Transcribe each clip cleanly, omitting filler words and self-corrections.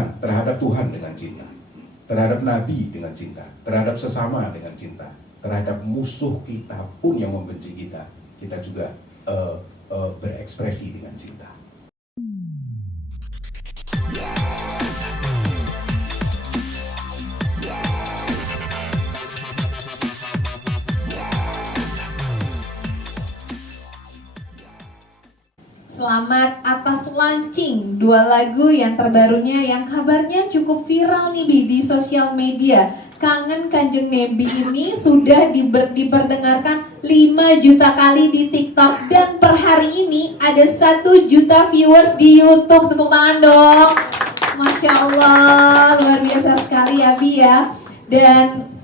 terhadap Tuhan dengan cinta, terhadap Nabi dengan cinta, terhadap sesama dengan cinta, terhadap musuh kita pun yang membenci kita, kita juga berekspresi dengan cinta. Selamat atas launching 2 lagu yang terbarunya yang kabarnya cukup viral nih Bi di sosial media. Kangen Kanjeng Nabi ini sudah diperdengarkan 5 juta kali di TikTok dan per hari ini ada 1 juta viewers di YouTube. Tepuk tangan dong. Masya Allah, luar biasa sekali ya Bi ya. Dan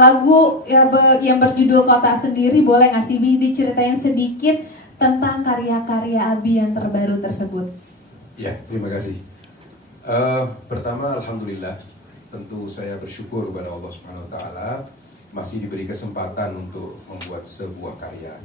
lagu yang berjudul Kota Sendiri, boleh nggak sih Bi diceritain sedikit tentang karya-karya Abi yang terbaru tersebut? Ya, terima kasih. Pertama, alhamdulillah, tentu saya bersyukur kepada Allah Subhanahu Wa Taala masih diberi kesempatan untuk membuat sebuah karya.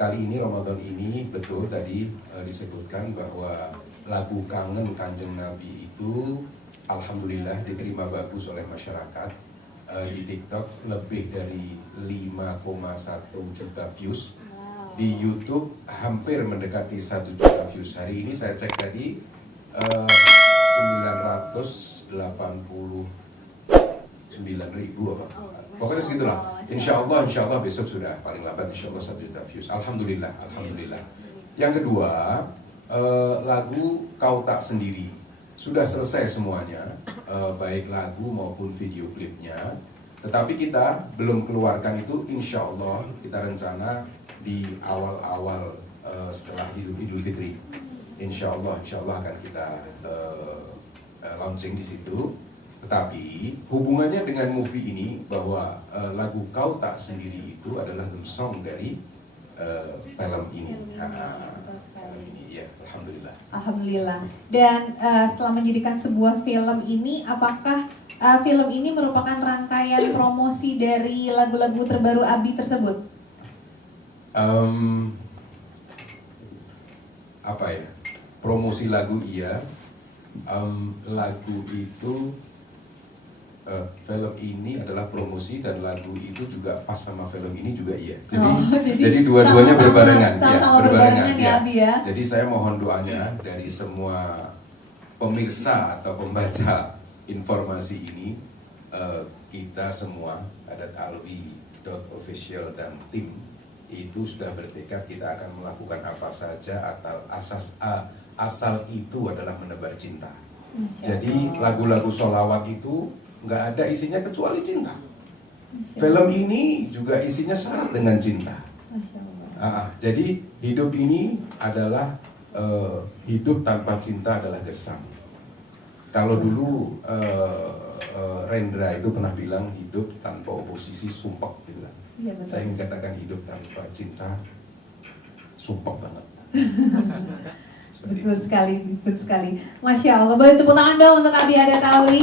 Kali ini Ramadan ini betul tadi disebutkan bahwa lagu Kangen Kanjeng Nabi itu alhamdulillah diterima bagus oleh masyarakat. Di TikTok lebih dari 5,1 juta views. Di YouTube hampir mendekati 1 juta views. Hari ini saya cek tadi 989.000 apa? Pokoknya segitulah. Insya Allah besok sudah paling lambat insya Allah 1 juta views. Alhamdulillah. Yang kedua, lagu Kau Tak Sendiri sudah selesai semuanya, baik lagu maupun video klipnya. Tetapi kita belum keluarkan itu, insya Allah kita rencana di awal-awal setelah Idul Fitri, insya Allah akan kita launching di situ. Tetapi hubungannya dengan movie ini bahwa lagu Kau Tak Sendiri itu adalah theme song dari film ini. Ya, alhamdulillah. Alhamdulillah. Dan setelah menjadikan sebuah film ini, apakah film ini merupakan rangkaian promosi dari lagu-lagu terbaru Abi tersebut? Apa ya, promosi lagu iya, lagu itu film ini adalah promosi dan lagu itu juga pas sama film ini juga iya. Jadi dua-duanya berbarengan, ya, Abi ya. Jadi saya mohon doanya dari semua pemirsa atau pembaca informasi ini, kita semua Adat Alwi.official dan tim itu sudah bertekad kita akan melakukan apa saja asal itu adalah menebar cinta. Jadi lagu-lagu sholawat itu nggak ada isinya kecuali cinta. Film ini juga isinya syarat dengan cinta. Jadi hidup ini adalah hidup tanpa cinta adalah gersam. Kalau dulu Rendra itu pernah bilang hidup tanpa oposisi sumpek gitu kan. Ya, saya ingin katakan hidup tanpa cinta sumpek banget. Betul sekali. Masya Allah. Boleh tepuk tangan dong untuk Abi Adat Alwi.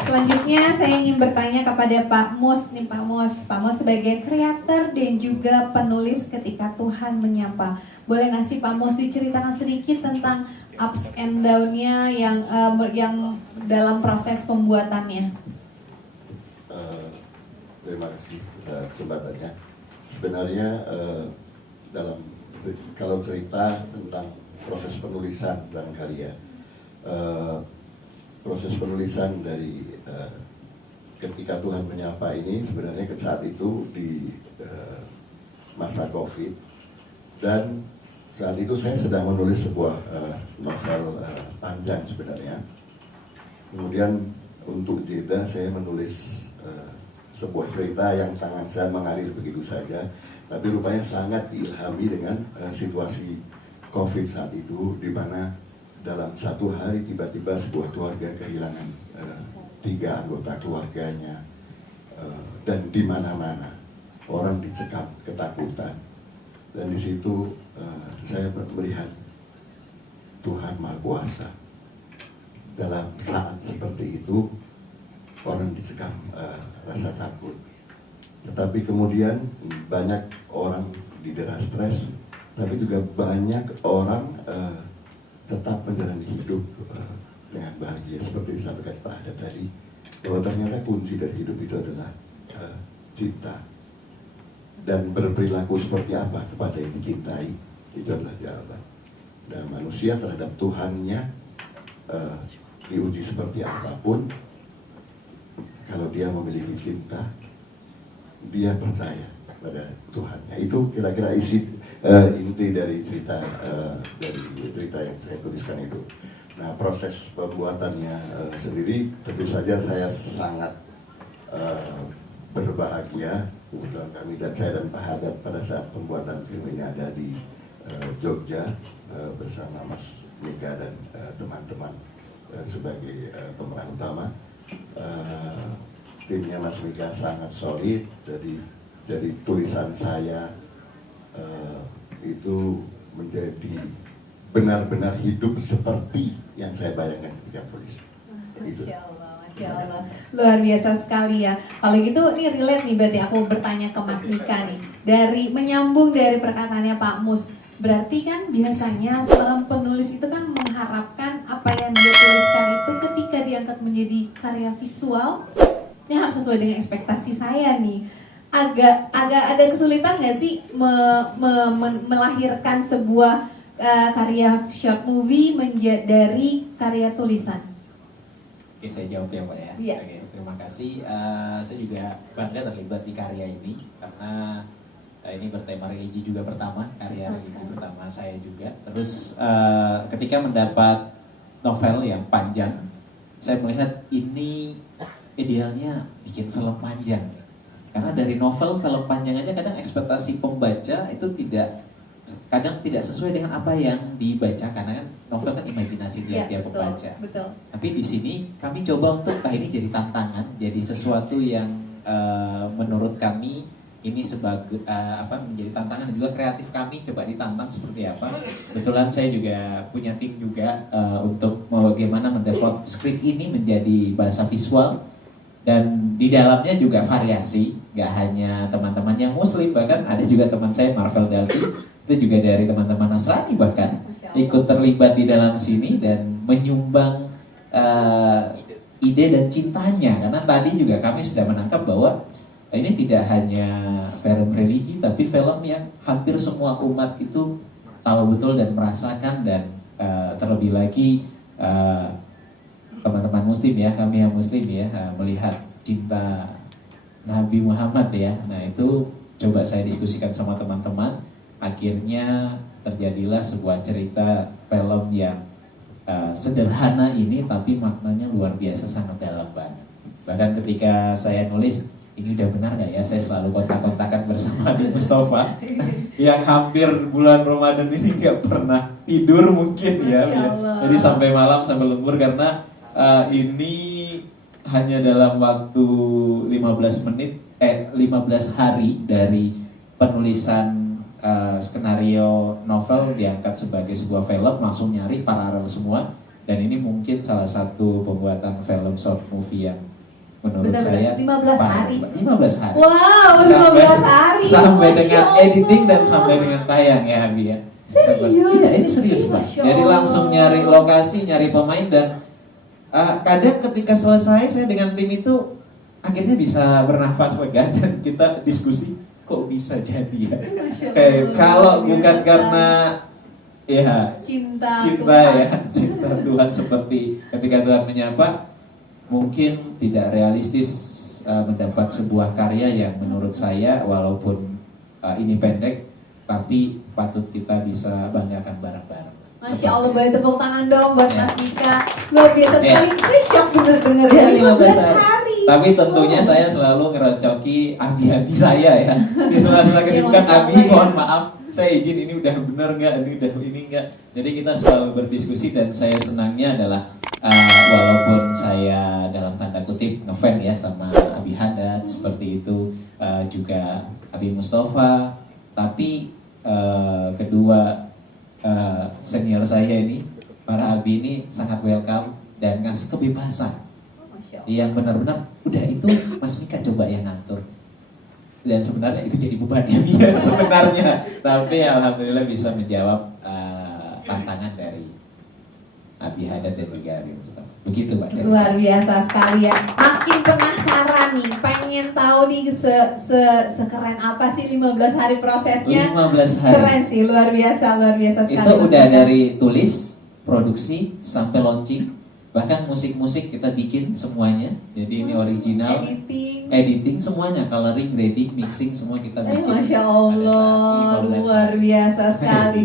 Selanjutnya saya ingin bertanya kepada Pak Mus nih, Pak Mus sebagai kreator dan juga penulis Ketika Tuhan Menyapa. Boleh nggak sih Pak Mus diceritakan sedikit tentang ups and down-nya yang dalam proses pembuatannya? Terima kasih kesempatannya. Sebenarnya kalau cerita tentang proses penulisan dan karya, proses penulisan dari Ketika Tuhan Menyapa ini sebenarnya saat itu di masa COVID, dan saat itu saya sedang menulis sebuah novel panjang sebenarnya. Kemudian untuk jeda saya menulis sebuah cerita yang tangan saya mengalir begitu saja, tapi rupanya sangat diilhami dengan situasi COVID saat itu, di mana dalam satu hari tiba-tiba sebuah keluarga kehilangan 3 anggota keluarganya, dan di mana-mana orang dicekam ketakutan, dan di situ saya melihat Tuhan Maha Kuasa. Dalam saat seperti itu orang dicekam rasa takut, tetapi kemudian banyak orang didera stres, tapi juga banyak orang tetap menjalani hidup bahagia seperti disampaikan Pak Haddad tadi, bahwa ternyata kunci dari hidup itu adalah cinta, dan berperilaku seperti apa kepada yang dicintai itu adalah jawaban. Dan manusia terhadap Tuhannya diuji seperti apapun, kalau dia memiliki cinta, dia percaya pada Tuhannya. Itu kira-kira inti dari cerita yang saya tuliskan itu. Nah, proses pembuatannya sendiri tentu saja saya sangat berbahagia. Kebetulan kami dan saya dan Pak Haddad pada saat pembuatan film ini ada di Jogja bersama Mas Mika dan teman-teman sebagai pemeran utama. Timnya Mas Mika sangat solid, dari tulisan saya itu menjadi benar-benar hidup seperti yang saya bayangkan ketika tulis. Masya Allah, Masya Allah. Luar biasa sekali ya. Kalau gitu ini relate nih, berarti aku bertanya ke Mas Mika nih. Menyambung dari perkataannya Pak Mus, berarti kan biasanya seorang penulis itu kan mengharapkan apa yang dia tuliskan itu ketika diangkat menjadi karya visual, ini harus sesuai dengan ekspektasi saya nih. Agak ada kesulitan nggak sih melahirkan sebuah karya short movie dari karya tulisan? Oke, saya jawab ya Pak ya. Iya. Oke, terima kasih. Saya juga bangga terlibat di karya ini karena ini bertema religi juga pertama, karya religi pertama saya juga. Terus ketika mendapat novel yang panjang, saya melihat ini idealnya bikin film panjang. Karena dari novel, film panjang aja kadang ekspektasi pembaca itu kadang tidak sesuai dengan apa yang dibaca, karena kan novel kan imajinasi tiap pembaca. Betul. Tapi di sini kami coba untuk ini jadi tantangan, jadi sesuatu yang menurut kami ini sebagai menjadi tantangan, dan juga kreatif kami coba ditantang seperti apa. Kebetulan saya juga punya tim juga untuk bagaimana mendevelop skrip ini menjadi bahasa visual, dan di dalamnya juga variasi, gak hanya teman-teman yang muslim, bahkan ada juga teman saya Marvel Dalvi, itu juga dari teman-teman Nasrani bahkan ikut terlibat di dalam sini dan menyumbang ide dan cintanya. Karena tadi juga kami sudah menangkap bahwa ini tidak hanya film religi, tapi film yang hampir semua umat itu tahu betul dan merasakan, dan terlebih lagi teman-teman muslim ya, kami yang muslim ya, melihat cinta Nabi Muhammad ya. Nah itu coba saya diskusikan sama teman-teman, akhirnya terjadilah sebuah cerita film yang sederhana ini tapi maknanya luar biasa, sangat dalam banget. Bahkan ketika saya nulis, ini udah benar gak ya, saya selalu kontak-kontakan bersama Adi Mustafa yang hampir bulan Ramadan ini gak pernah tidur mungkin ya. Jadi sampai malam, sampai lembur, karena ini hanya dalam waktu 15 hari dari penulisan skenario novel diangkat sebagai sebuah film, langsung nyari paralel semua. Dan ini mungkin salah satu pembuatan film short movie yang menurut saya 15 hari. 15 hari. Wow, 15 hari. Sampai dengan editing dan sampai dengan tayang ya Abi ya. Serius? Iya, ini serius Pak. Jadi langsung nyari lokasi, nyari pemain, dan kadang ketika selesai saya dengan tim itu akhirnya bisa bernafas lega dan kita diskusi kok bisa jadi ya. Kalau bukan karena ya cinta ya, cinta Tuhan seperti ketika Tuhan menyapa, mungkin tidak realistis mendapat sebuah karya yang menurut saya walaupun ini pendek tapi patut kita bisa banggakan bareng-bareng. Masya Allah, boleh tepuk tangan dong buat Mas Mika. Luar biasa sekali, saya shock bener-bener ya, 15 hari. Tapi tentunya saya selalu ngerocoki abi-abi saya ya. Di sela-sela kesibukan abi, mohon maaf, saya izin ini udah bener nggak, ini udah ini nggak. Jadi kita selalu berdiskusi, dan saya senangnya adalah walaupun saya dalam tanda kutip ngefan ya sama Abi Haddad seperti itu, juga Abi Mustafa, tapi kedua senior saya ini, para Abi ini sangat welcome dan ngasih kebebasan yang benar-benar udah itu Mas Mika coba yang ngatur, dan sebenarnya itu jadi bebannya dia sebenarnya, tapi alhamdulillah bisa menjawab tantangan dari Abi Haddad dan juga Abi Mustafa. Begitu. gitu Mbak. cerita. Luar biasa sekali ya. Makin penasaran nih, pengen tahu nih sekeren apa sih 15 hari prosesnya. 15 hari. Keren sih, luar biasa sekali. Itu Mas udah Yuda. dari tulis, produksi sampai launching. Bahkan musik-musik kita bikin semuanya. Jadi ini original, editing semuanya, coloring, grading, mixing semua kita bikin. Masya pada saat Allah, 15 luar hari. biasa sekali.